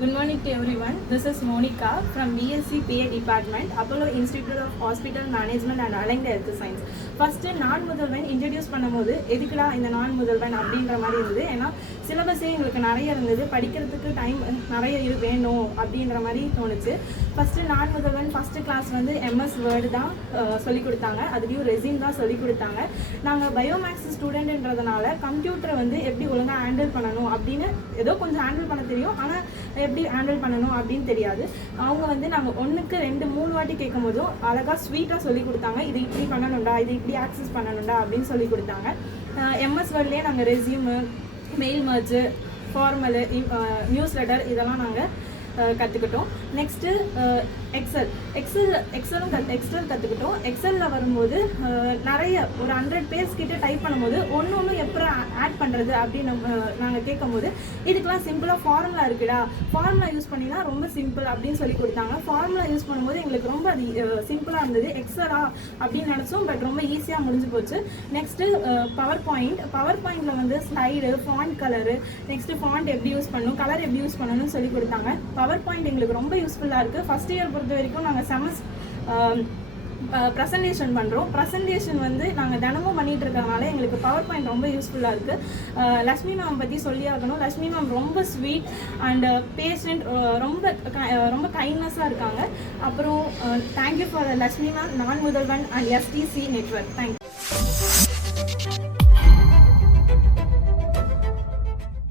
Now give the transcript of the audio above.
Good morning to everyone. This is Monica from BSc PA Department, Apollo Institute of Hospital Management and Allied Health Science. First நான் முதல்வன் introduce பண்ணும்போது எதுக்குடா இந்த நான் முதல்வன் அப்படின்ற மாதிரி இருந்தது. ஏன்னா சிலபஸே எங்களுக்கு நிறைய இருந்தது, படிக்கிறதுக்கு டைம் நிறைய வேணும் அப்படின்ற மாதிரி தோணுச்சு. ஃபஸ்ட்டு நான் முதல்வன் ஃபஸ்ட்டு கிளாஸ் வந்து MS Word தான் சொல்லிக் கொடுத்தாங்க, அதுலேயும் ரெசின் தான் சொல்லிக் கொடுத்தாங்க. நாங்கள் பயோமேக்ஸ் ஸ்டூடெண்ட்ன்றதுனால கம்ப்யூட்டரை வந்து எப்படி ஒழுங்காக ஹேண்டில் பண்ணணும் அப்படின்னு ஏதோ கொஞ்சம் ஹேண்டில் பண்ண தெரியும், ஆனால் எப்படி ஹேண்டில் பண்ணணும் அப்படின்னு தெரியாது. அவங்க வந்து நாங்கள் 1க்கு 2 3 வாட்டி கேட்கும் போதும் அழகாக ஸ்வீட்டாக சொல்லி கொடுத்தாங்க. இது இப்படி பண்ணணும்டா, இது இப்படி ஆக்சஸ் பண்ணணும்டா அப்படின்னு சொல்லி கொடுத்தாங்க. MS வேர்ட்லேயே நாங்கள் ரெஸ்யூமு, மெயில் மர்ஜு, ஃபார்மலு, நியூஸ் லெட்டர் இதெல்லாம் நாங்கள் கற்றுக்கிட்டோம். நெக்ஸ்ட்டு எக்ஸலும் கற்றுக்கிட்டோம். எக்ஸலில் வரும்போது நிறைய ஒரு 100 பேஜ் கிட்ட டைப் பண்ணும்போது ஒன்று எப்படி ஆட் பண்ணுறது அப்படின்னு நாங்கள் கேட்கும்போது இதுக்கெலாம் சிம்பிளாக ஃபார்முலா இருக்குடா, ஃபார்முலா யூஸ் பண்ணினா ரொம்ப சிம்பிள் அப்படின்னு சொல்லி கொடுத்தாங்க. ஃபார்முலா யூஸ் பண்ணும்போது எங்களுக்கு ரொம்ப அது சிம்பிளாக இருந்தது. எக்ஸலா அப்படின்னு நினச்சோம், பட் ரொம்ப ஈஸியாக முடிஞ்சு போச்சு. நெக்ஸ்ட்டு பவர் பாயிண்டில் வந்து slide, font colour, next font எப்படி யூஸ் பண்ணணும், கலர் எப்படி யூஸ் பண்ணணும்னு சொல்லி கொடுத்தாங்க. பவர் பாயிண்ட் எங்களுக்கு ரொம்ப யூஸ்ஃபுல்லாக இருக்குது. ஃபஸ்ட் இயர் பொறுத்த வரைக்கும் நாங்கள் ப்ரெசன்டேஷன் பண்ணுறோம். ப்ரெசன்டேஷன் வந்து நாங்கள் தினமும் பண்ணிகிட்டு இருக்கறனால எங்களுக்கு பவர் பாயிண்ட் ரொம்ப யூஸ்ஃபுல்லாக இருக்குது. லக்ஷ்மி மேம் பற்றி சொல்லி ஆகணும். லக்ஷ்மி மேம் ரொம்ப ஸ்வீட் அண்ட் பேஷண்ட், ரொம்ப கைண்ட்னஸாக இருக்காங்க. அப்புறம் தேங்க்யூ ஃபார் லக்ஷ்மி மேம், நான் முதல்வன் அண்ட் STC நெட்வொர்க். தேங்க்யூ.